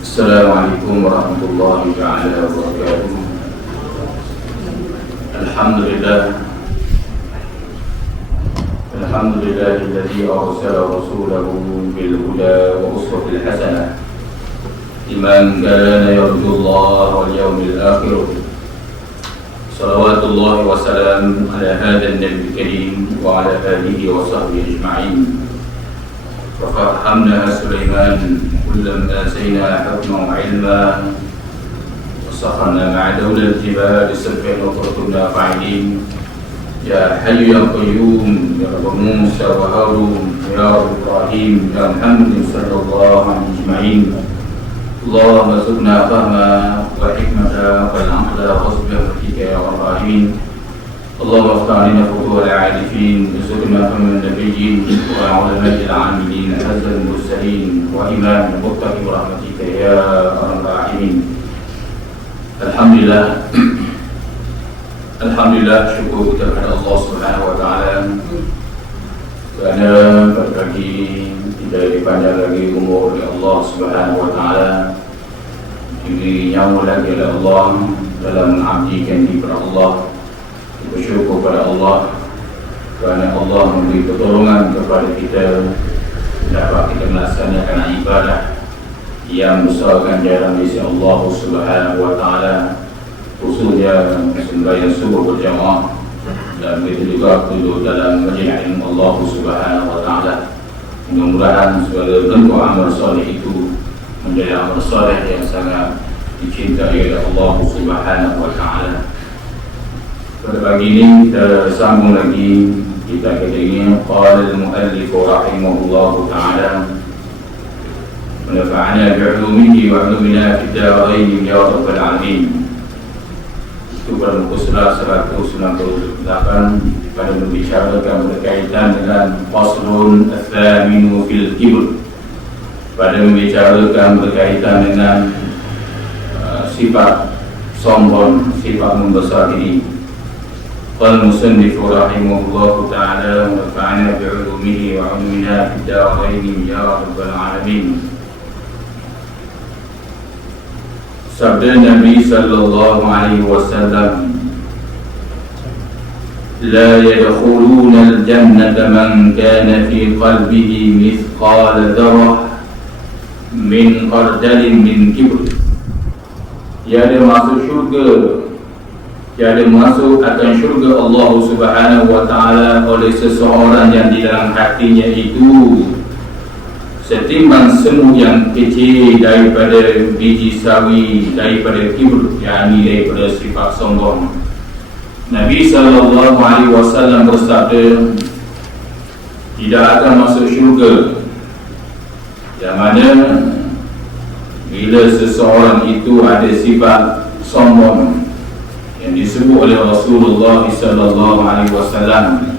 Assalamualaikum warahmatullahi wabarakatuh. Alhamdulillahilladzi arsala rasulahu bil huda wa uswatil hasanah liman kana yarjullaha wal yawmil akhir. Salawatullahi wa salam ala hadzal nabiyil karim wa ala alihi wa sahbihi ajma'in. ففهمنا سليمان كلا آتينا حكما وعلما وسخرنا مع دولة الجبال سبحا وكنا فاعلين. يا حي يا قيوم يا رب موسى وهارون يا رب إبراهيم يا محمد صلى الله عليه أجمعين. اللهم ارزقنا فهما وحكمة والعقل واصبر فيك يا رب العالمين. اللهم افتح علينا فتوح العارفين وارزقنا فهم النبيين وعلماء العاملين حسن المرسلين وإمام المتقين برحمتك يا أرحم الراحمين. Alhamdulillah, syukur kita kepada Allah Subhanahu wa taala kerana pada pagi tidak dipanjang lagi umur oleh Allah Subhanahu wa taala, diberi nyawa lagi oleh Allah dalam mengabdikan diri kepada Allah. Bersyukur kepada Allah kerana Allah memberi pertolongan kepada kita dapat kita melaksanakan ibadah yang besar ganjaran di sisi Allah Subhanahu wa taala, khususnya sembahyang subuh berjamaah, dan begitu juga duduk dalam majlis ilmu Allah Subhanahu wa taala. Mudah-mudahan segala bentuk amal soleh itu menjadi amal soleh yang sangat dicintai oleh Allah Subhanahu wa taala. Pada pagi ini kita sambung lagi kita ketinggian qala al-muallif rahimahullahu ta'ala wa nafa'ana bi'ulumihi wa 'ulumina fid darain ya rabbal alamin. Itu pada muka surat 198 pada membicarakan berkaitan dengan faslun ats-tsaminu fil kibr, pada membicarakan berkaitan dengan sifat sombong, sifat membesar diri. قال المصنف رحمه الله تعالى ونفعنا بعلومه وعلمنا في الدارين يا رب العالمين. Sabda Nabi sallallahu alaihi wasallam, لا يدخلون الجنة من كان في قلبه مثقال ذرة من خردل من كبر. Tiada masuk syurga, tiada masuk akan syurga Allah Subhanahu wa taala oleh seseorang yang di dalam hatinya itu setimbang semut yang kecil daripada biji sawi, daripada kibr, yakni daripada sifat sombong. Nabi sallallahu alaihi wasallam bersabda, tidak akan masuk syurga yang mana bila seseorang itu ada sifat sombong yang disebut oleh Rasulullah sallallahu alaihi wasallam.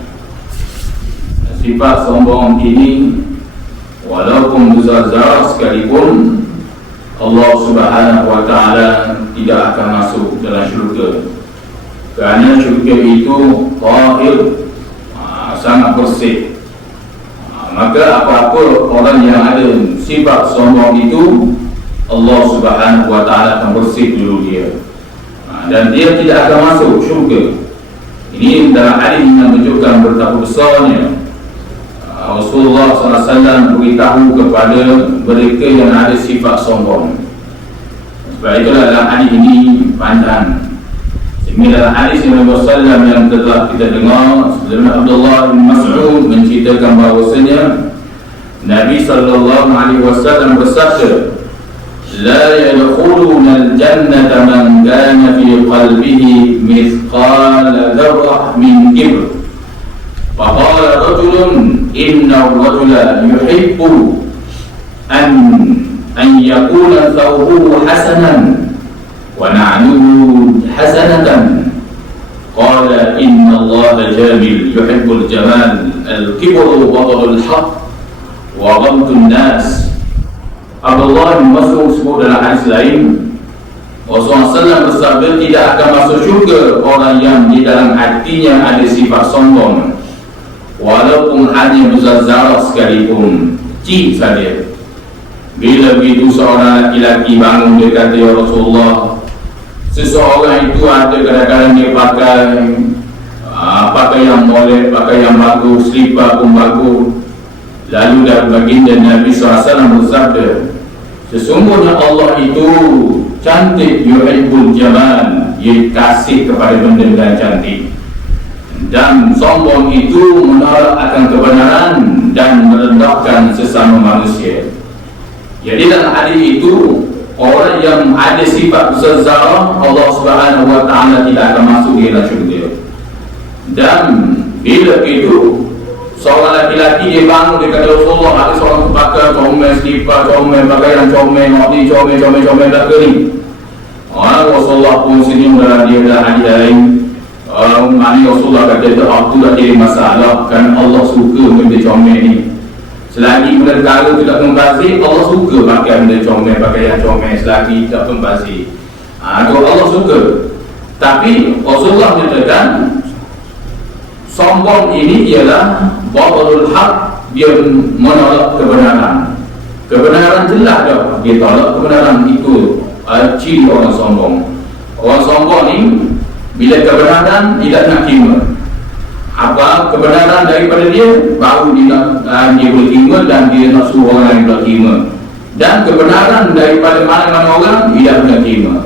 Sifat sombong ini walaupun besar sekalipun Allah Subhanahu wa taala tidak akan masuk dalam syurga, kerana syurga itu tahir, sangat bersih. Maka apa-apa orang yang ada sifat sombong itu Allah Subhanahu wa taala akan bersih dulu dia, dan dia tidak akan masuk syurga. Ini dalam hadis yang menunjukkan betapa besarnya Rasulullah SAW beritahu kepada mereka yang ada sifat sombong. Sebab itulah dalam hadis ini panjang. Sehingga dalam hadis Nabi SAW yang telah kita dengar sebelum Abdullah bin Mas'ud menceritakan bahawasanya Nabi SAW bersabda, لا يدخلون الجنة من كان في قلبه مثقال ذرة من كبر. فقال رجل إن الرجل يحب أن يكون ثوبه حسنا ونعله حسنة. قال إن الله جامل يحب الجمال. الكبر بطر الحق وغمط الناس. Abdullah bin Mas'ud sebut dalam hadis lain, Rasulullah SAW bersabda, tidak akan masuk syurga orang yang di dalam hatinya ada sifat sombong, walaupun hanya besar zarah sekalipun, kecil saja. Bila begitu seorang laki-laki bangun, dia kata, ya Rasulullah, seseorang itu ada kadang-kadang dia pakai yang molek, pakai yang bagus, selipar pun bagus. Lalu dari baginda Nabi SAW bersabda, sesungguhnya Allah itu cantik, yuhibbul jamal, ia kasih kepada benda yang cantik. Dan sombong itu menolak akan kebenaran dan merendahkan sesama manusia. Jadi dalam hadis itu, orang yang ada sifat sezzarah, Allah Subhanahu wa taala tidak akan masuk di dalam syurga. Dan bila itu seorang laki-laki dia bangun, dia kata, Rasulullah, ada seorang pakai comel, selipar comel, pakaian comel, ni comel belaka ni. Rasulullah pun senyum dalam dia dalam hadis lain. Mani Rasulullah kata, aku tak jadi masalah, kan Allah suka benda comel ni. Selagi benda perkara tidak membazir, Allah suka pakai benda comel, pakaian comel, selagi tak membazir. Itu Allah suka. Tapi Rasulullah menyatakan, sombong ini ialah batalul haq, dia menolak kebenaran. Kebenaran jelas dah, dia tolak kebenaran. Itu ciri orang sombong. Orang sombong ni bila kebenaran tidak nak terima, apa kebenaran daripada dia, baru dia boleh terima, dan dia nak suruh orang lain nak terima. Dan kebenaran daripada mana-mana orang tidak nak terima.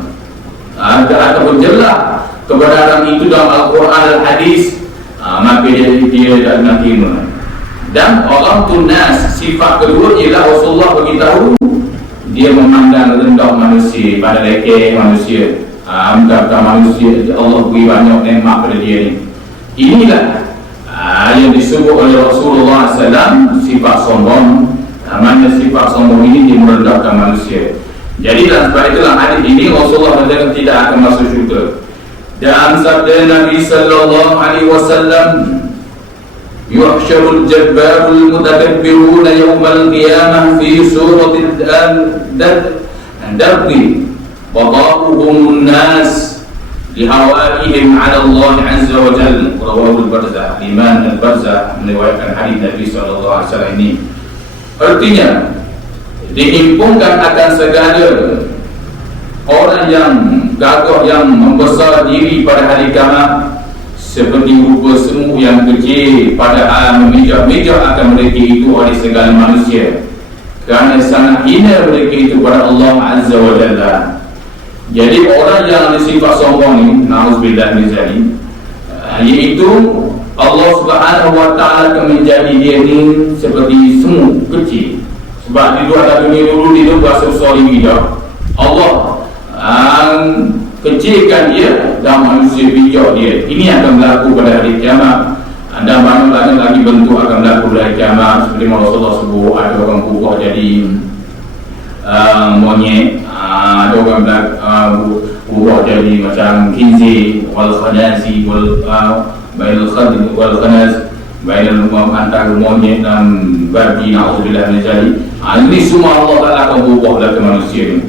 Ataupun jelas kebenaran itu dalam Al-Quran dan Hadis, maka dia tak nak terima. Dan orang tunas, sifat kedua ialah Rasulullah beritahu, dia memandang rendah manusia, pada lekeh manusia. Bukan manusia, Allah beri banyak nikmat pada dia ni. Inilah yang disebut oleh Rasulullah SAW sifat sombong. Mana sifat sombong ini dia merendahkan manusia. Jadi dalam sebab itulah hadis ini Rasulullah menjadikan tidak akan masuk syurga. Dan sabda Nabi sallallahu alaihi wasallam, yuhsyarul jabbarul mutakabbiruna yawmal qiyamah fi suratil darbi وضربهم الناس لهوائهم على الله عز وجل. رواه البرزة. Imam al-Barzah meriwayatkan hadis Nabi SAW ini. Artinya dihimpunkan akan segala orang yang gagah, yang membesar diri pada hari kiamat, seperti rupa semut yang kecil pada meja-meja akan mereka itu oleh segala manusia, kerana sangat hina mereka itu pada Allah Azza wa Jalla. Jadi orang yang ada sifat sombong ni, na'udzubillah min zalik, iaitu Allah Subhanahu wa taala akan menjadi dia ni seperti semut kecil. Sebab di luar dunia dulu dia berasa besar tinggi dah. Allah kecilkan dia dan manusia bijak dia. Ini akan berlaku pada hari kiamat. Dan banyak lagi bentuk akan berlaku pada hari kiamat. Seperti Rasulullah sebut, ada orang berubah jadi monyet, ada orang berubah jadi macam khinzir wal khanazi wal khanaz, bainal antara monyet dan babi, na'udzubillah min zalik. Ini semua Allah Ta'ala akan berubah dalam manusia ni.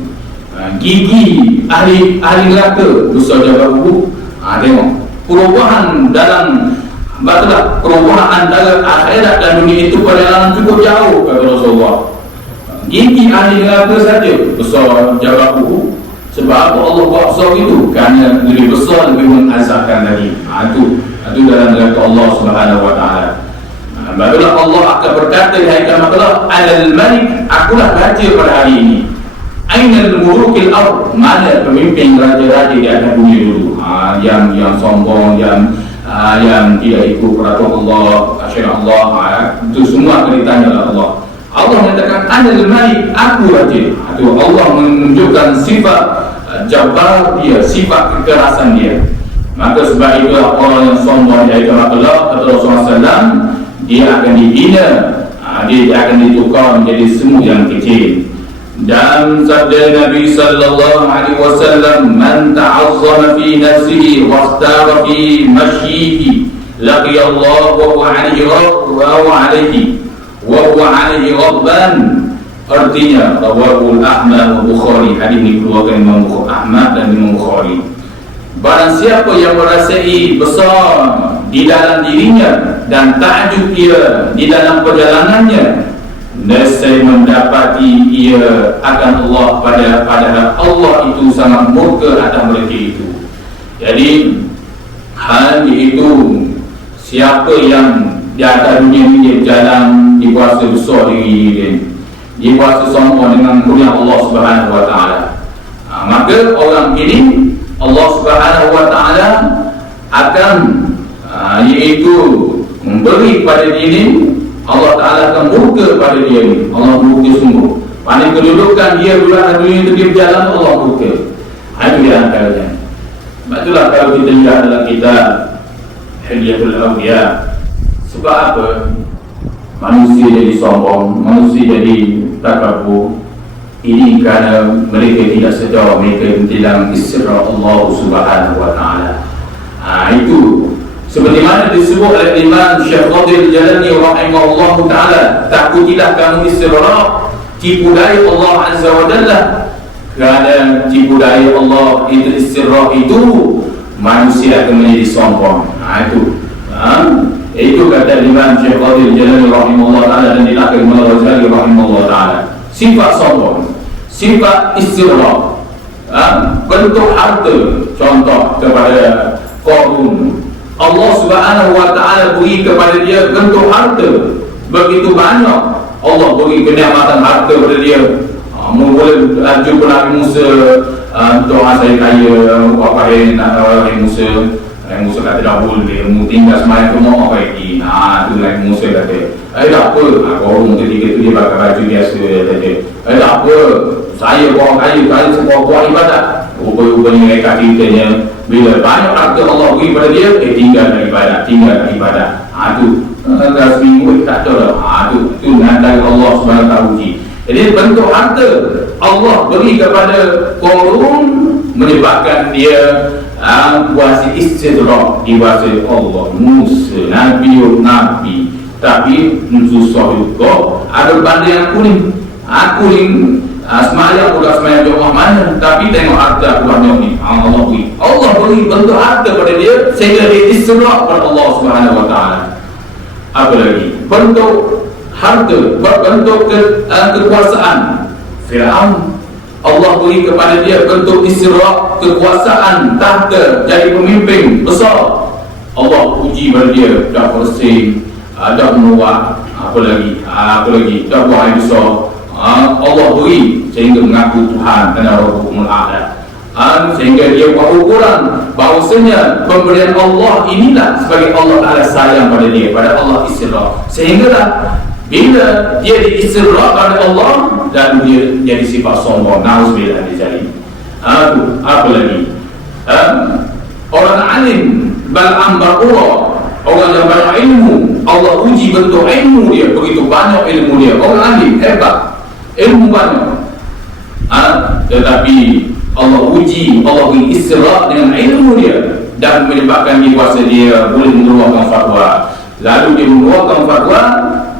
Gigi ahli neraka besar jabat buku. Tengok perubahan dalam batulah, perubahan antara akhirat dan dunia itu perjalanan cukup jauh, kata Rasulullah. Gigi ahli neraka saja besar jabat buku. Sebab Allah buat besar itu kerana lebih besar, lebih mengazabkan lagi. Itu dalam neraka Allah Subhanahu wa taala. Barulah Allah akan berkata di hari kiamat kelak, Al-Malik, akulah raja pada hari ini. Ainal mulukil ard, mana pemimpin raja-raja di atas dunia dulu, yang sombong, yang tidak ikut peraturan Allah, syariat Allah, itu semua akan ditanya oleh Allah. Allah mengatakan Anal Malik, aku raja. Itu Allah menunjukkan sifat jabbar dia, sifat kekerasan dia. Maka sebab itulah orang yang sombong di akhirat kelak, kata Rasulullah SAW, dia akan dihina, dia akan ditukar menjadi semut yang kecil. Dan sabda Nabi sallallahu alaihi wasallam, man ta'azzama fi nafsihi wa ikhtara fi mashyihi laqiya Allah wa huwa alaihi ghadban. Artinya rawahu Ahmad wa Bukhari. Hadis ini dikeluarkan Imam Ahmad dan Imam Bukhari. Barang siapa yang merasai besar di dalam dirinya dan takjub dia di dalam perjalanannya, nescaya mendapati ia akan Allah, padahal Allah itu sangat murka atas mereka itu. Jadi hal itu siapa yang di atas dunia ini jalan di kuasa besar diri dia, di kuasa sombong dengan mulia Allah Subhanahu wa taala, maka orang ini Allah Subhanahu wa taala akan iaitu memberi kepada dia ini, Allah Ta'ala akan murka pada dia ni. Allah murka sungguh. Pada kedudukan dia bulan dunia itu dia berjalan, Allah murka. Itu dia antaranya. Sebab itulah kalau kita lihat dalam kitab Hilyatul Awliya, sebab apa manusia jadi sombong, manusia jadi takabur? Ini kerana mereka tidak sedar mereka dalam isra Allah Subhanahu wa taala. Itu seperti mana disebut oleh Imam Syekh Qadir Jalani rahimahullah ta'ala, takutilah kamu isra, tipu daya Allah Azza wa Jalla. Kerana tipu daya Allah itu isra itu, manusia akan menjadi sombong. Itu kata Imam Syekh Qadir Jalani rahimahullah ta'ala dan dilakir Imam Ghazali rahimahullah ta'ala. Sifat sombong, sifat isra, bentuk harta. Contoh kepada Qarun, Allah Subhanahu wa taala beri kepada dia bentuk harta begitu banyak. Allah beri kenikmatan harta kepada dia. Mula jumpa Nabi Musa, doa saya kaya, wahai Musa. Nabi Musa kata tak boleh, mu tinggal semalam tu mau apa lagi. Tu Nabi Musa kata, tak apa. Korun ketika tu dia pakai baju biasa. Tak apa, saya bawa kayu semua buat ibadat. Rupa-rupanya mereka ceritanya, bila banyak harta Allah beri pada dia, tinggalkan ibadat. Tu dah seminggu tak tahu dah. Tu nanti Allah SWT uji. Jadi bentuk harta Allah beri kepada Qarun menyebabkan dia kuasa istidrak di bahasa Allah. Musa Nabi, tapi susah juga. Ada benda yang kuning semayang budak semayang jumlah mana, tapi tengok harta aku banyak ni. Allah beri bentuk harta pada dia sehingga dia isra' pada Allah Subhanahu wa taala. Apa lagi? Bentuk harta, bentuk kekuasaan. Firaun, Allah beri kepada dia bentuk isra', kekuasaan, tahta, jadi pemimpin besar. Allah uji pada dia, dah bersih, dah menuak, apa lagi, dah buat yang besar. Allah beri sehingga mengaku Tuhan kerana Rabbukumul A'la, sehingga dia buat ukuran bahawasanya pemberian Allah inilah sebagai Allah Ta'ala sayang pada dia, pada Allah isra'. Sehinggalah bila dia diisra' pada Allah, dan dia jadi sifat sombong. Na'udzubillah dia jadi. Apa lagi? Orang alim, Bal'am Baqura, orang yang banyak ilmu, Allah uji bentuk ilmu dia, begitu banyak ilmu dia. Orang alim, hebat, ilmu banyak, tetapi Allah uji, Allah beri isra' dengan ilmu dia dan menyebabkan dia kuasa dia boleh mengeluarkan fatwa. Lalu dia mengeluarkan fatwa,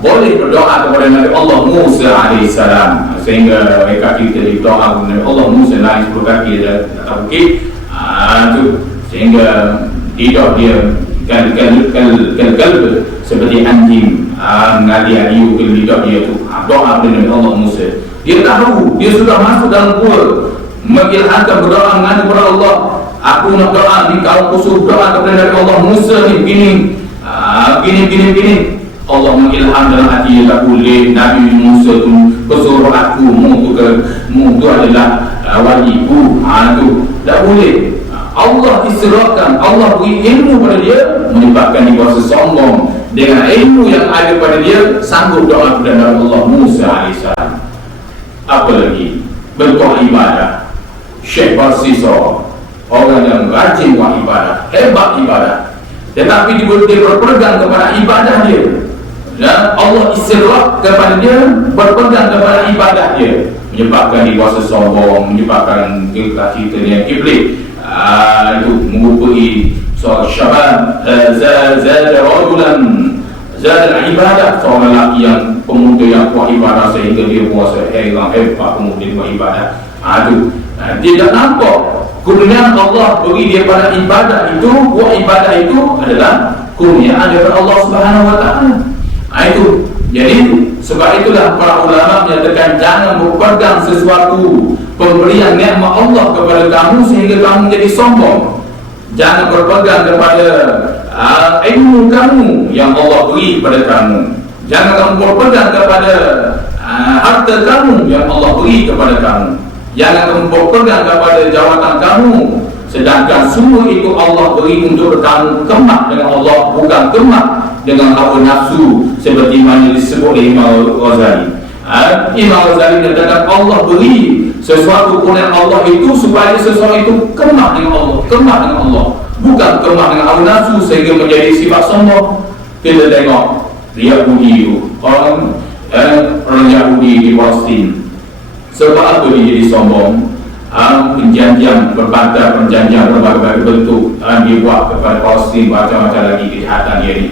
boleh berdoa kepada Nabi Allah Musa AS, sehingga mereka kita berdoa kepada Nabi Allah Musa naik 10 kaki dan atas bukit, sehingga lidah dia kalb seperti anjing, ngadi-adi ke lidah dia tu. Doa kepada Nabi Allah Musa, dia tahu dia sudah masuk dalam gua, mengilhamkan berdoa mengadu kepada Allah. Aku nak doa ni, kalau aku suruh doa kepada Nabi Allah Musa ni begini, gini. Allah mengilham dalam hati dia, tak boleh Nabi Musa tu bersuruh aku, mu tu adalah wajibku, tu tak boleh. Allah isra'-kan, Allah beri ilmu pada dia, menyebabkan dia kuasa sombong. Dengan ilmu yang ada pada dia, sanggup doa kepada Allah Musa AS. Apa lagi? Bentuk ibadah. Syekh Barsisa, orang yang rajin buat ibadah, hebat ibadah, tetapi dia berpegang kepada ibadah dia. Dan Allah isra' kepada dia, berpegang kepada ibadah dia, menyebabkan dia kuasa sombong, menyebabkan kita ni iblis. Itu mengumpuli seorang syabab, zada rajulan zada ibadah, seorang lelaki yang pemuda yang buat ibadah sehingga dia puasa hebat kemudian buat ibadah. Dia tak nampak kurniaan Allah beri dia pada ibadah itu. Buat ibadah itu adalah kurniaan daripada Allah Subhanahu wa taala. Itu jadi Sebab itulah para ulama menyatakan jangan berpegang sesuatu pemberian nikmat Allah kepada kamu sehingga kamu jadi sombong. Jangan berpegang kepada ilmu kamu yang Allah beri kepada kamu. Jangan kamu berpegang kepada harta kamu yang Allah beri kepada kamu. Jangan kamu berpegang kepada jawatan kamu, sedangkan semua itu Allah beri untuk kamu kemak dengan Allah, bukan kemak dengan hawa nafsu seperti mana disebut oleh Imam Ghazali. Imam Ghazali katakan Allah beri sesuatu kurniaan Allah itu supaya sesuatu itu kemak dengan Allah, kemak dengan Allah, bukan kemak dengan hawa nafsu sehingga menjadi sifat sombong. Kita tengok Yahudi itu, orang Yahudi di Palestin. Sebab apa dia jadi sombong? Perjanjian berbantai, perjanjian berbagai bentuk dibuat kepada Palestin, macam-macam lagi kejahatan dia ni.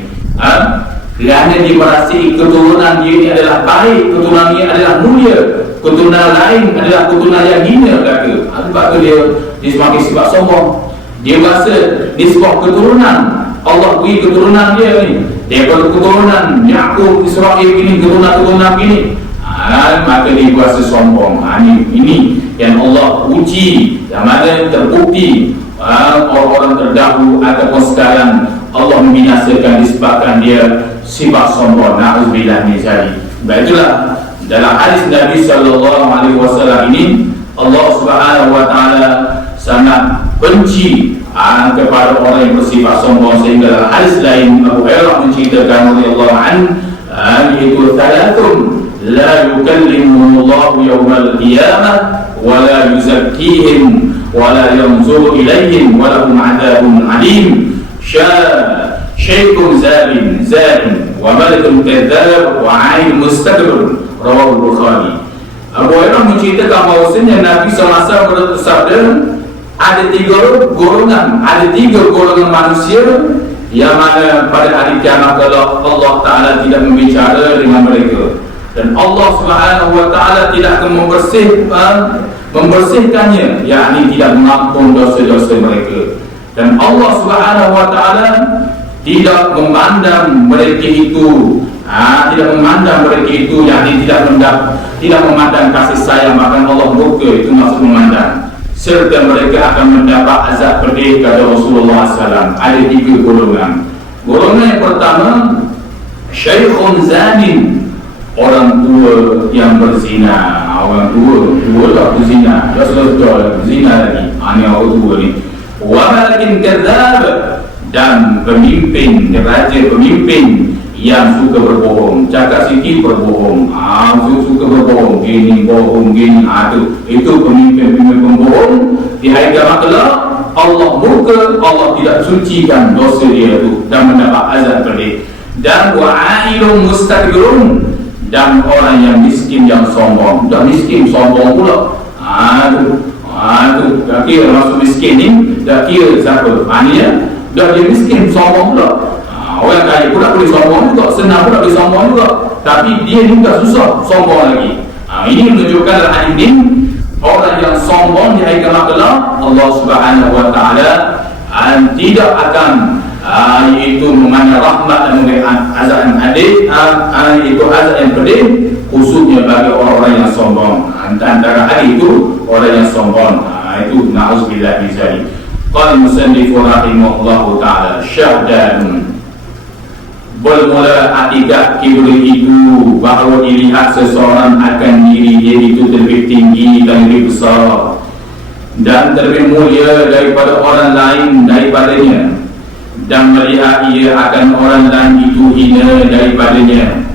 Kerana dia merasai keturunan dia ini adalah baik, keturunan dia adalah mulia, keturunan lain adalah keturunan yang hina, kata. Sebab tu dia semakin sifat sombong. Dia rasa nisbah keturunan Allah beri keturunan dia ni, dia pada keturunan Yaqub, Israel gini, keturunan gini, maka dia rasa sombong. Ini yang Allah uji, yang mana terbukti orang-orang terdahulu ataupun sekarang Allah membinasakan disebabkan dia sifat sombong. Na'udzubillah min dzalik. Baiklah, dalam hadis Nabi SAW ini Allah Subhanahu wa taala sangat benci kepada orang yang bersifat sombong, sehingga dalam hadis lain Abu Hurairah menceritakan radhiyallahu anhu itu thalathun la yukallimuhumullahu yawmal qiyamah wa la yuzakkihim wa la yanzuru ilaihim wa lahum 'adzabun 'alim. Syaikun zalim wa malikun kadzdzab wa 'ain mustakbir. Rawahu Bukhari. Abu Hurairah menceritakan bahawasanya Nabi SAW bersabda, ada tiga golongan manusia yang mana pada hari kiamat kalau Allah Ta'ala tidak membicara dengan mereka, dan Allah Subhanahu wa Ta'ala tidak akan membersihkannya, yakni tidak mengampun dosa-dosa mereka. Dan Allah Subhanahu wa Ta'ala tidak memandang mereka itu, yakni tidak memandang kasih sayang, bahkan Allah murka, itu maksud memandang. Serta mereka akan mendapat azab pedih, kata Rasulullah SAW. Ada tiga golongan. Golongan yang pertama, syaikhun zanin, orang tua yang berzina. Orang tua tak berzina, dah selesai berzina lagi. Ini orang tua ni. Wa malakin kadzdzab, dan pemimpin, raja pemimpin yang suka berbohong, cakap sikit berbohong, suka berbohong, gini bohong gini, itu pemimpin pembohong. Di hari kiamat kelak Allah murka, Allah tidak sucikan dosa dia itu dan mendapat azab pedih. Dan wa'ailun mustakbirun, dan orang yang miskin yang sombong. Dah miskin sombong pula, dah kira masuk miskin ni, dah kira siapa? Dah dia miskin sombong pula. Orang kaya pula boleh sombong juga, senang pula boleh sombong juga, tapi dia ni dah susah sombong lagi. Ini menunjukkan dalam hadis ini, orang yang sombong di hari kiamat kelak Allah Subhanahu wa Ta'ala tidak akan iaitu memandang rahmat dan memberikan azab yang adil, iaitu azab yang pedih, khususnya bagi orang-orang yang sombong. Antara hadis itu orang yang sombong, itu na'udzubillah min dzalik. Qala musannif rahimahullahu ta'ala, syahdan, bermula hakikat kibri itu bahawa dilihat seseorang akan diri dia itu terlebih tinggi dan lebih besar dan terlebih mulia daripada orang lain daripadanya, dan melihat ia akan orang lain itu hina daripadanya.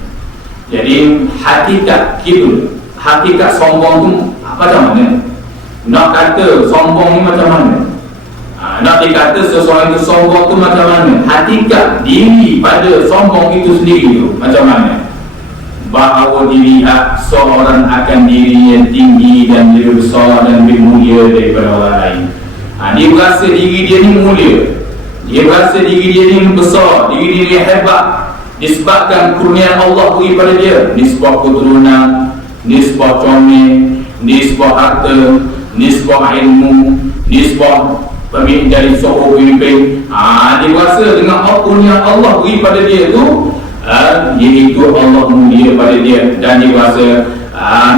Jadi hakikat kibri, hakikat sombong itu macam mana? Nak kata sombong ni macam mana? Nak dikata seseorang itu sombong itu macam mana? Hakikat diri pada sombong itu sendiri itu macam mana? Bahawa dilihat seorang akan diri yang tinggi dan lebih besar dan lebih mulia daripada orang lain. Dia berasa diri dia ni mulia, dia berasa diri dia ni besar, diri dia ni hebat, disebabkan kurniaan Allah beri pada dia, nisbah keturunan, nisbah comel, nisbah harta, nisbah ilmu, nisbah dari seorang pemimpin. Dia rasa dengan kurniaan Allah beri pada dia tu, iaitu Allah mulia pada dia dan dia rasa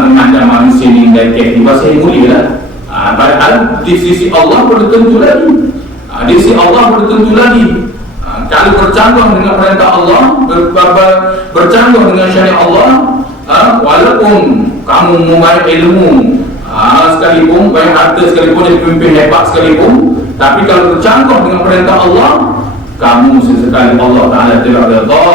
memandang manusia ni dia rasa mulia lah. Padahal di sisi Allah belum tentu lagi. Di sisi Allah belum tentu lagi. Kalau bercanggah dengan perintah Allah, bercanggah dengan syariat Allah, walaupun kamu membayar ilmu sekalipun, bayar harta sekalipun, jadi pemimpin hebat sekalipun, tapi kalau bercanggah dengan perintah Allah, kamu sesekali Allah Ta'ala tidak redha,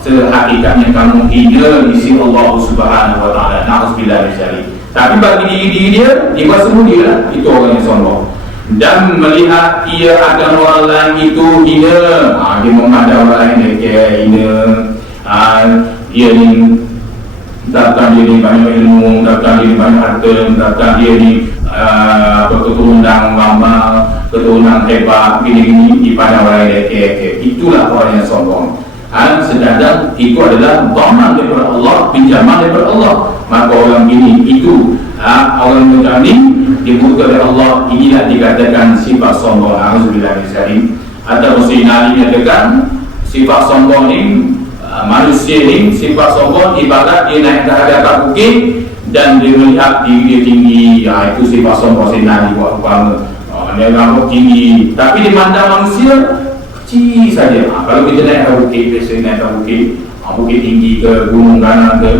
sehakikatnya kamu hina di sisi Allah Subhanahu Wa Ta'ala. Na'udzubillah min dzalik. Tapi bagi diri dia rasa mulia lah. Itu orang yang sombong dan melihat ia akan orang lain itu hina. Dia memandang orang lain dia hina. Dia ni datang, dia ni banyak ilmu, datang dia ni banyak harta, datang dia ni keturunan lama, keturunan hebat, gini-gini, dipandang orang lain dia. Itulah orang yang sombong. Sedangkan itu adalah dhaman daripada Allah, pinjaman daripada Allah. Maka orang ini itu orang macam ni dibuka oleh Allah. Inilah dikatakan sifat sombong. Auzubillah min dzalik. Atau Rasulullah menyatakan sifat sombong ni, manusia ni sifat sombong ibarat dia naik ke atas bukit dan dia melihat diri dia tinggi. Itu sifat sombong. Senang dibuat upama dia rambut tinggi, tapi dia mandang manusia kecil saja. Kalau kita naik ke bukit, biasa naik ke bukit, bukit tinggi ke, gunung kanan ke,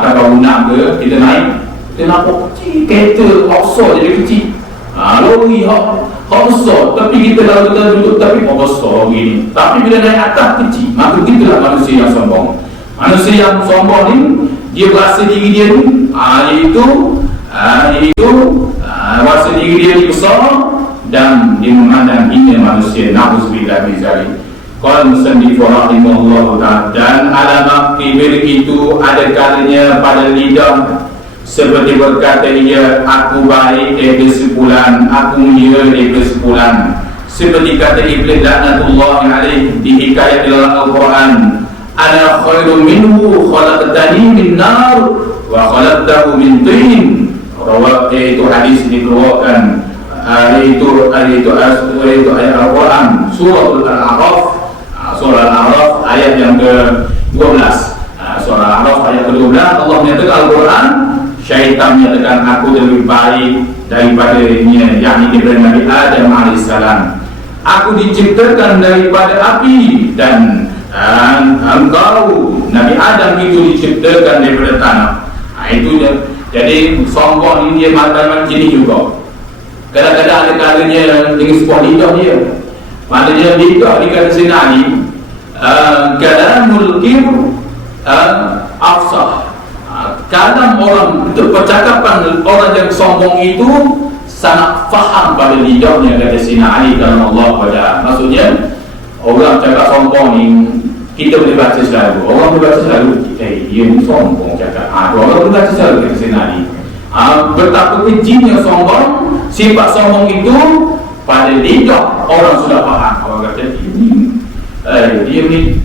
kapal lunak ke, kita naik, kita nampak kecil, kereta besar jadi kecil, lori hak besar, tapi kita lalu kita duduk tapi besar begini. Tapi bila naik atas kecil, maka itulah manusia yang sombong. Manusia yang sombong ni, dia berasa diri dia ni, iaitu rasa diri dia ni besar dan dia memandang hina manusia. Na'udzubillah min dzalik. Qala musannif rahimahullah ta'ala, dan alamat kibir itu ada kalanya pada lidah seperti berkata ia, aku baik daripada sebulan, aku mulia daripada sebulan. Seperti kata Iblis laknatullah alaih di hikayat dalam Al-Quran, ana khairum minhu khalaqtani min nar wa khalaqtahu min tin. Itu hadis dikeluarkan, itu ayat Al-Quran surah Al-A'raf, surah Al-A'raf ayat yang ke-12. Surah Al-A'raf ayat ke-12, Allah menyatakan Al-Quran, syaitan menyatakan aku lebih baik daripada yakni daripada Nabi Adam AS. Aku diciptakan daripada api dan engkau Nabi Adam itu diciptakan daripada tanah. Itu dia. Jadi sombong ini dia macam jenis juga. Kadang-kadang ada kalanya dengan sebuah lidah dia. Maknanya lidah dikata senani kalamul kibr afsah. Kadang orang, percakapan orang yang sombong itu sangat faham pada lidahnya, kata Sina Ali dalam Allah pada. Maksudnya orang cakap sombong ni kita boleh baca selalu. Orang boleh baca selalu, dia ni sombong cakap. Orang boleh baca selalu, kata Sina Ali. Betapa kecilnya sombong, sifat sombong itu pada lidah orang sudah faham. Orang kata dia ni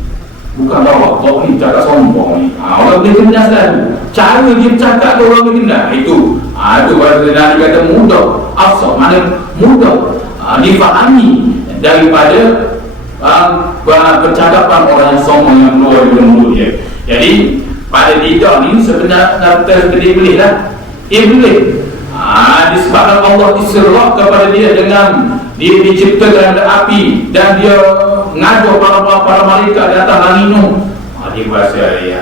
bukan lawak, kau ni cakap sombong ni. Orang boleh kenal selalu. Cara dia cakap tu orang boleh kenal. Itu bahasa Nabi kata mudah, afsah, mana mudah difahami daripada percakapan orang yang sombong yang keluar dari mulut dia. Jadi pada lidah ni sebenarnya seperti Iblis lah. Iblis disebabkan Allah isyraq kepada dia dengan dia diciptakan dari api dan dia ngajak para malaikat datang langit Nuh. Dia berasa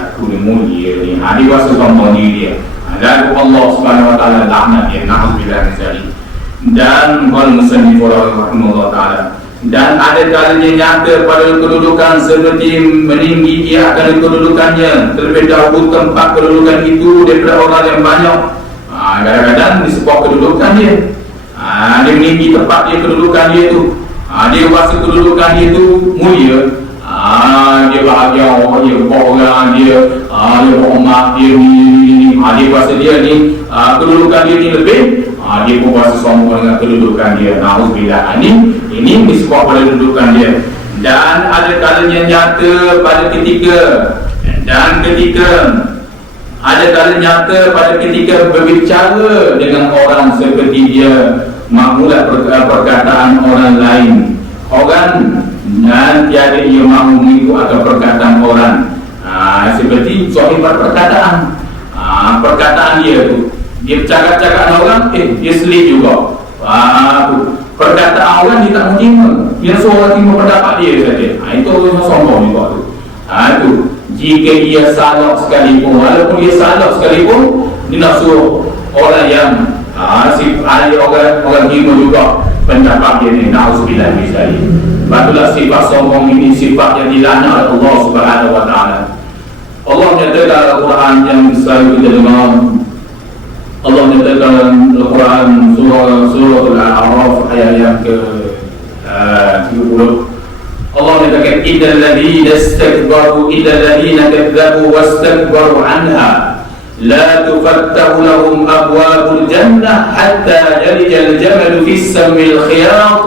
aku ni mulia ni. Dia berasa sombong diri dia. Dan Allah Subhanahu Wa Taala laknat dia. Na'udzubillah min dzalik. Dan qala musannif rahimahullah taala, dan ada kalanya nyata pada kedudukan seperti meninggi ia akan kedudukannya terlebih dahulu tempat kedudukan itu daripada orang yang banyak. Kadang-kadang di sebuah kedudukan dia, dia meninggi tempat dia, kedudukan dia tu, dia rasa kedudukan dia tu mulia. Dia bahagia, dia orang, dia hormat, dia ni, dia rasa dia ni kedudukan dia ni lebih, dia pun rasa sombong dengan kedudukan dia. Na'udzubillah. Ini disebabkan pada kedudukan dia. Dan ada kalanya nyata pada ketika ada kalanya nyata pada ketika berbicara dengan orang seperti dia makmulah perkataan orang lain. Orang dan tiada ia mahu mengikut akan perkataan orang. sahibat perkataan. Perkataan dia tu, dia cakap-cakap orang, dia selit juga. Perkataan orang dia tak menerima, dia suruh terima pendapat dia saja. Itu orang yang sombong juga tu. Tu jika dia salah sekalipun, walaupun dia salah sekalipun, dia nak suruh orang yang orang terima juga pendapat dia ni. Na'udzubillah min dzalik. Batulah sifat sombong ini sifat yang dilaknat oleh Allah Subhanahu wa taala. Allah menyatakan Al-Quran yang selalu kita dengar. Allah menyatakan Al-Quran surah Al-A'raf ayat yang ke-30. Allah menyatakan idal ladzina istakbaru idal ladzina kadzdzabu wastakbaru anha la tufattahu lahum abwabul jannah hatta yalijal jamalu fis sammil khiyat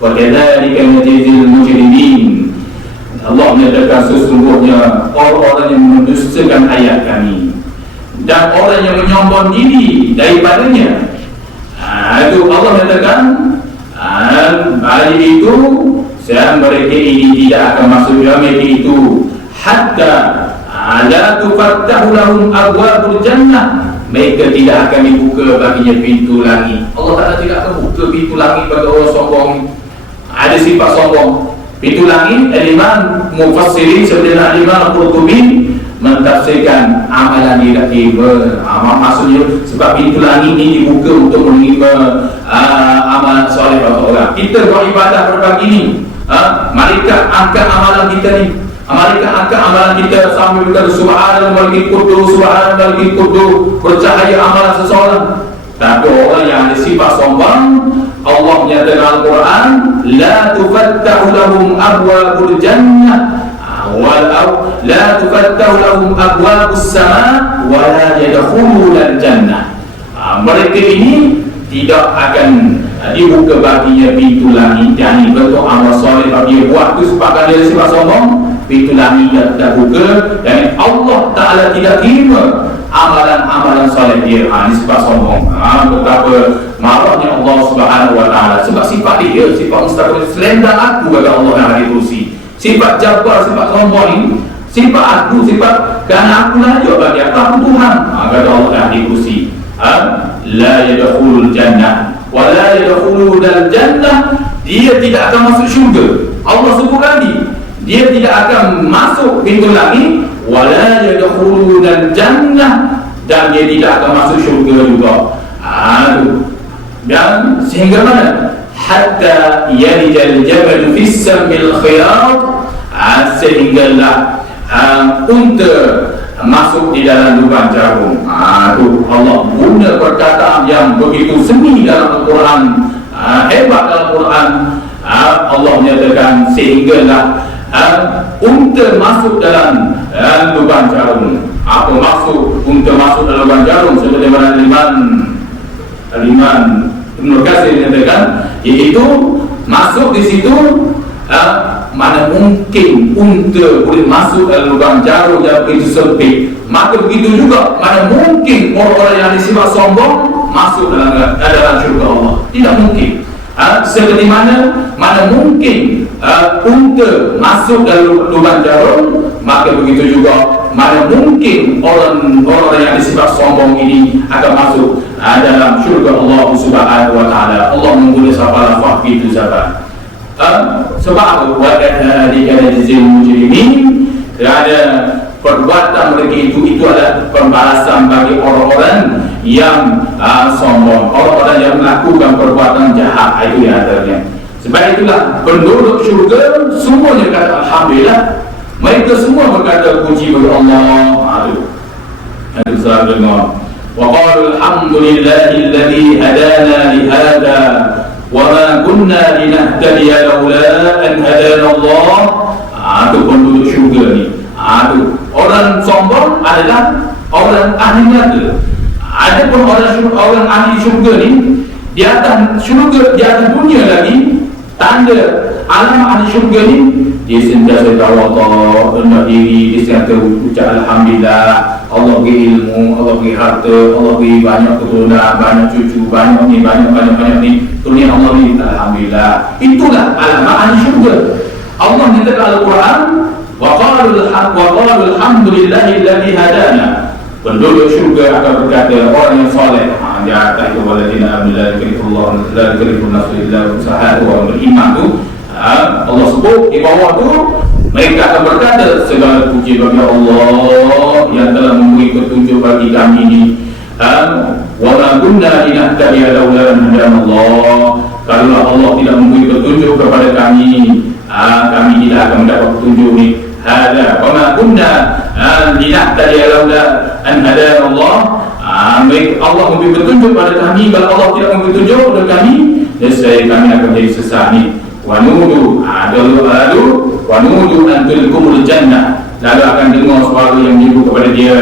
wa kadzalika najzil mujrimin. Allah menyatakan sesungguhnya orang-orang yang mendustakan ayat kami dan orang yang menyombong diri daripadanya, itu Allah menyatakan hari itu mereka ini tidak akan masuk dalam itu hatta la tufattahu lahum abwabul jannah, mereka tidak akan dibuka baginya pintu langit. Allah Ta'ala tidak akan buka pintu langit bagi orang sombong. Ada sifat sombong. Pintu langit, Al-Imam Mufassirin seperti Al-Imam Qurtubi mentafsirkan amalan dia maksudnya sebab pintu langit ini dibuka untuk menerima amalan soleh orang. Kita buat ibadah pada pagi ini, malaikat angkat amalan kita ni, malaikat angkat amalan kita sambil berkata subhanallah malikil qudus, subhanallah malikil qudus, bercahaya amalan seseorang. Tapi orang yang ada sifat sombong, Allah menyatakan Al-Quran la tufattahu lahum abwabul jannah la tufattahu lahum abwabus sama wa la yadkhulul jannah. Mereka ini tidak akan dibuka baginya pintu langit. Yang bentuk amal soleh bagi dia buat tu sebab dia sifat sombong, pintu langit tidak buka dan Allah Ta'ala tidak terima amalan-amalan soleh dia. Ini sifat sombong. Betapa marahnya Allah Subhanahu wa taala sebab sifat dia, sifat mustaqil selendang aku kata Allah yang ada kursi. Sifat jabbar, sifat sombong ini sifat aku, sifat kerana aku layak bagi atas Tuhan. Kata Allah yang ada kursi. La yadkhulul jannah wa la yadkhulul jannah, dia tidak akan masuk syurga. Allah sebut lagi, dia tidak akan masuk pintu langit, wa la yadkhulul jannah, dan dia tidak akan masuk syurga juga. Dan sehingga mana? Hatta yalijal jabal fis sammil khiyat, sehinggalah unta masuk di dalam lubang jarum. Tu Allah guna perkataan yang begitu seni dalam Al-Quran, hebat dalam Al-Quran. Allah menyatakan sehinggalah unta masuk dalam lubang jarum. Apa maksud unta masuk dalam lubang jarum? Seperti mana Al-Imam Ibn Katsir menyatakan, iaitu masuk di situ. Mana mungkin unta boleh masuk dalam lubang jarum yang begitu sempit, maka begitu juga mana mungkin orang-orang yang disifat sombong masuk dalam syurga Allah. Tidak mungkin. Seperti mana mungkin unta masuk dalam lubang jarum, maka begitu juga mana mungkin orang-orang yang disifat sombong ini akan masuk dalam syurga Allah Subhanahu wa taala. Allah menggunakan sabara fakir itu sahabat. Sebab apa? Wa'adhalika najzil mujrimin, kerana perbuatan mereka itu adalah pembalasan bagi orang-orang yang sombong, orang-orang yang melakukan perbuatan jahat. Itu yang antaranya. Sebab itulah penduduk syurga semuanya kata alhamdulillah. Mereka semua berkata puji bagi Allah. Itu salah dengar. Wa qalu alhamdulillahilladzi hadana li hadha وَمَا كُنَّا لِنَهْتَدِيَ لَوْلَا أَنْ هَدَانَ اللَّهُ. Itu penduduk syurga ni. Orang sombong adalah orang ahli neraka. Ada pun orang ahli syurga ni, di atas syurga, di atas dunia lagi, tanda alam ahli syurga ni, dia sentiasa tawadu, rendah diri, dia sentiasa ucap alhamdulillah. Allah beri ilmu, Allah beri harta, Allah beri banyak keturunan, banyak cucu, banyak ni, banyak turunan Allah beri, alhamdulillah. Itulah alamat ahli syurga. Allah menyatakan Al-Quran, wa qalu qalu alhamdulillahilladzi hadana. Penduduk syurga akan berkata, orang yang soleh, di atas itu waladina amila dzikrillah la dzikrillah illa usaha, orang beriman tu Allah sebut di bawah tu, mereka akan berkata, segala puji bagi Allah yang telah memberi petunjuk bagi kami ini. Wa ma kunna linahtadiya laula an hadana Allah. Kalau Allah tidak memberi petunjuk kepada kami, kami tidak akan mendapat petunjuk ini. Hada wa ma kunna linahtadiya laula an hadana Allah. Allah memberi petunjuk pada kami, kalau Allah tidak memberi petunjuk kepada kami, nescaya kami akan jadi sesat ni. Wa nudu an tilkumul jannah. Lalu akan dengar suara yang menyebut kepada dia,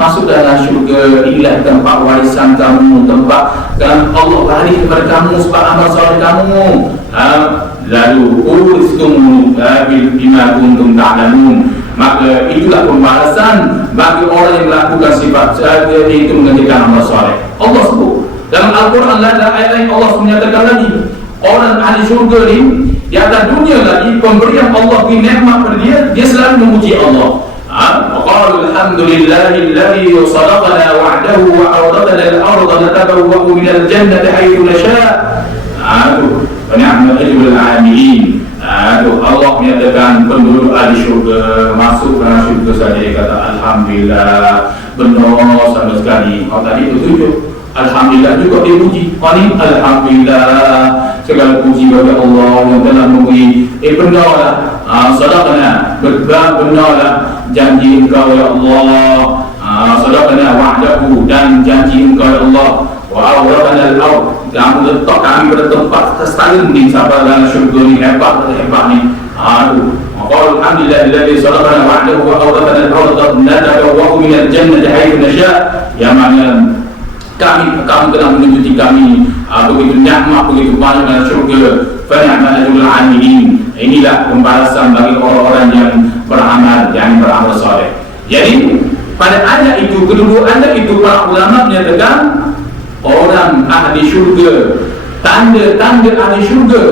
masuklah syurga, inilah tempat warisan kamu, tempat dan Allah bagi kepada kamu sebab amal soleh kamu. Lalu uristum bima kuntum ta'lamun. Maka itulah pembalasan bagi orang yang melakukan sifat itu mengerjakan amal soleh. Allah sebut dalam Al-Quran, ada ayat lain Allah menyatakan lagi, orang ahli syurga ni di atas dunia lagi, pemberian Allah beri nikmat pada dia selalu memuji Allah. Qalu alhamdulillahilladzi sadaqana wa'dahu wa awradana al-ardha natabawwa'u min al-jannati haythu nasha'. Wa ni'mal ajrul 'amilin. Allah menyatakan penduduk ahli syurga masuk ke syurga saja dia kata alhamdulillah, benar sama sekali. Kalau tadi itu tunjuk alhamdulillah juga dia puji. Alhamdulillah, segala puji bagi Allah yang telah memberi benarlah sadaqana, benarlah janji engkau ya Allah, sadaqana wa'dahu, dan janji engkau ya Allah, wa awradana al-ard, kamu letak kami pada tempat tersaling ni sabar dalam syurga ni, hebat ni. Qalu alhamdulillahilladzi sadaqana wa'dahu wa awradana al-ard natabawwa'u min al-jannati haythu nasha'. Yang mana kamu telah menunjuki kami begitu nikmat, begitu banyak dalam syurga. Fa ni'mal ajrul 'amilin. Inilah pembalasan bagi orang-orang yang beramal, yang beramal soleh. Jadi pada ayat itu, kedua ayat itu para ulama menyatakan orang ahli syurga, tanda-tanda ahli syurga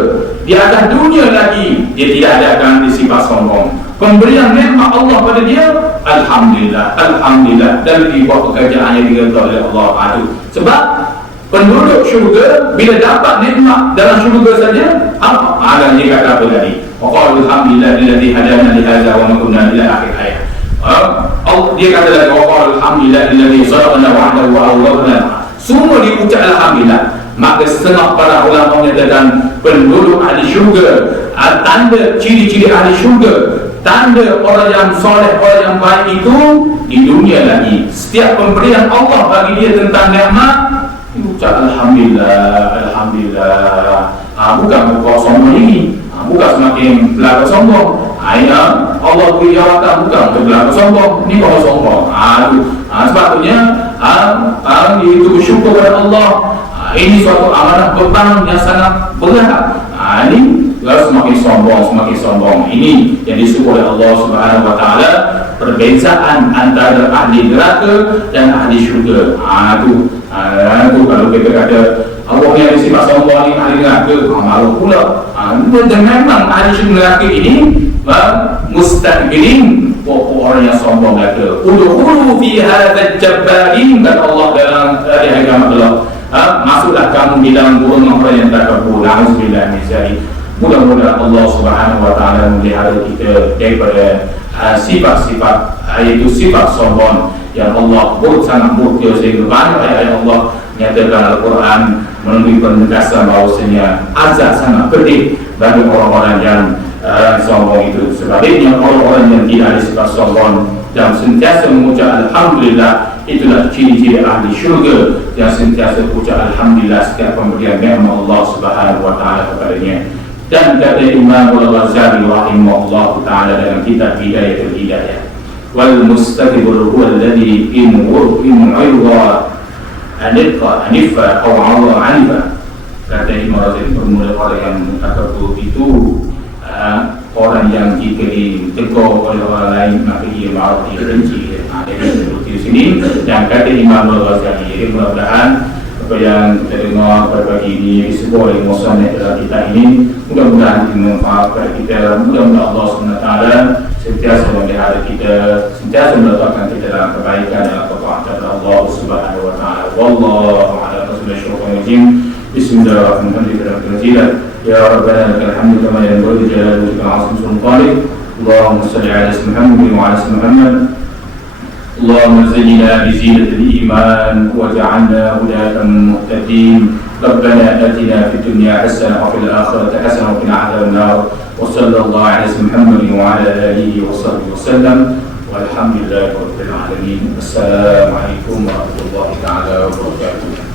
di atas dunia lagi, dia tidak ada akan sifat sombong. Pemberian nikmat Allah pada dia, alhamdulillah, alhamdulillah, dan di bawah pekerjaan yang digerta oleh Allah. Sebab penduduk syurga bila dapat nikmat dalam syurga saja, ada dia kata apa tadi? Qalu alhamdulillahilladzi hadana li hadza wa ma kunna ila akhir ayat. Dia kata lagi, qalu alhamdulillahilladzi sadaqana wa'dahu wa awradana. Semua diucap alhamdulillah. Maka setengah para ulama menyatakan penduduk ahli syurga, tanda ciri-ciri ahli syurga, tanda orang yang soleh, orang yang baik itu di dunia lagi, setiap pemberian Allah bagi dia tentang nikmat, ucap alhamdulillah, alhamdulillah. Bukan kau sombong ini, bukan semakin belaka sombong. Allah beri jawatan, bukan untuk belaka sombong, ini kau sombong. Sebabnya itu bersyukur kepada Allah. Ini suatu amanah beban yang sangat berat. Ini semakin sombong. Ini yang disebut oleh Allah Subhanahu Wa Taala, perbezaan antara ahli neraka dan ahli syurga. Itu kalau kita kata Allah yang sifat sombong ini ahli neraka, malu pula. Dan memang ahli neraka ini mustakbirin, orang yang sombong kata udkhulu fi hadzal jabbarin, kata Allah dalam ayat Allah. Masuklah kamu di dalam golongan orang yang takabur. Alhamdulillah min dzalik. Mudah-mudahan Allah Subhanahu Wa Taala memelihara kita daripada sifat-sifat, yaitu sifat sombong yang Allah sangat murka, sehingga banyak ayat Allah menyatakan Al-Quran melalui penegasan bahawasanya azab sangat pedih bagi orang-orang yang sombong itu. Sebaliknya orang-orang yang tidak ada sifat sombong dan sentiasa mengucap alhamdulillah, itulah ciri-ciri ahli syurga yang sentiasa ucap alhamdulillah setiap pemberian nikmat Allah Subhanahu Wa Taala kepadanya. Dan kata Imam Al-Ghazali rahimahullah taala dalam kitab Hidayatul Hidayah, wal mustakbir huwa alladhi in urida anifa aw 'ala 'anifa. Kata Imam Al-Ghazali, bermula orang yang takabur itu orang yang jika ditegur oleh orang lain maka ia marah, ia benci. Jadi seperti di sini. Dan kata Imam Al-Ghazali, jadi mudah-mudahan apa yang kita dengar pada pagi ini disebut oleh musannif dalam kitab ini, mudah-mudahan bermanfaat kepada kita. Mudah-mudahan Allah SWT sentiasa memelihara kita, sentiasa meletakkan kita dalam kebaikan dan ketaatan Allah Subhanahu wa taala. Wallahu a'lam bishawab. Bismillahirrahmanirrahim. Ya Rabbana lakal hamdu kama yanbaghi li jalali wajhika wa 'azimi sultanik. Allahumma salli ala sayyidina Muhammad wa ala sayyidina Muhammad. اللهم زينا بزينة الإيمان وجعلنا هداة مهتدين. ربنا آتنا في الدنيا حسنة وفي الآخرة حسنة وقنا عذاب النار. وصلى الله على سيدنا محمد وعلى آله وصحبه وسلم والحمد لله رب العالمين. السلام عليكم ورحمة الله تعالى وبركاته.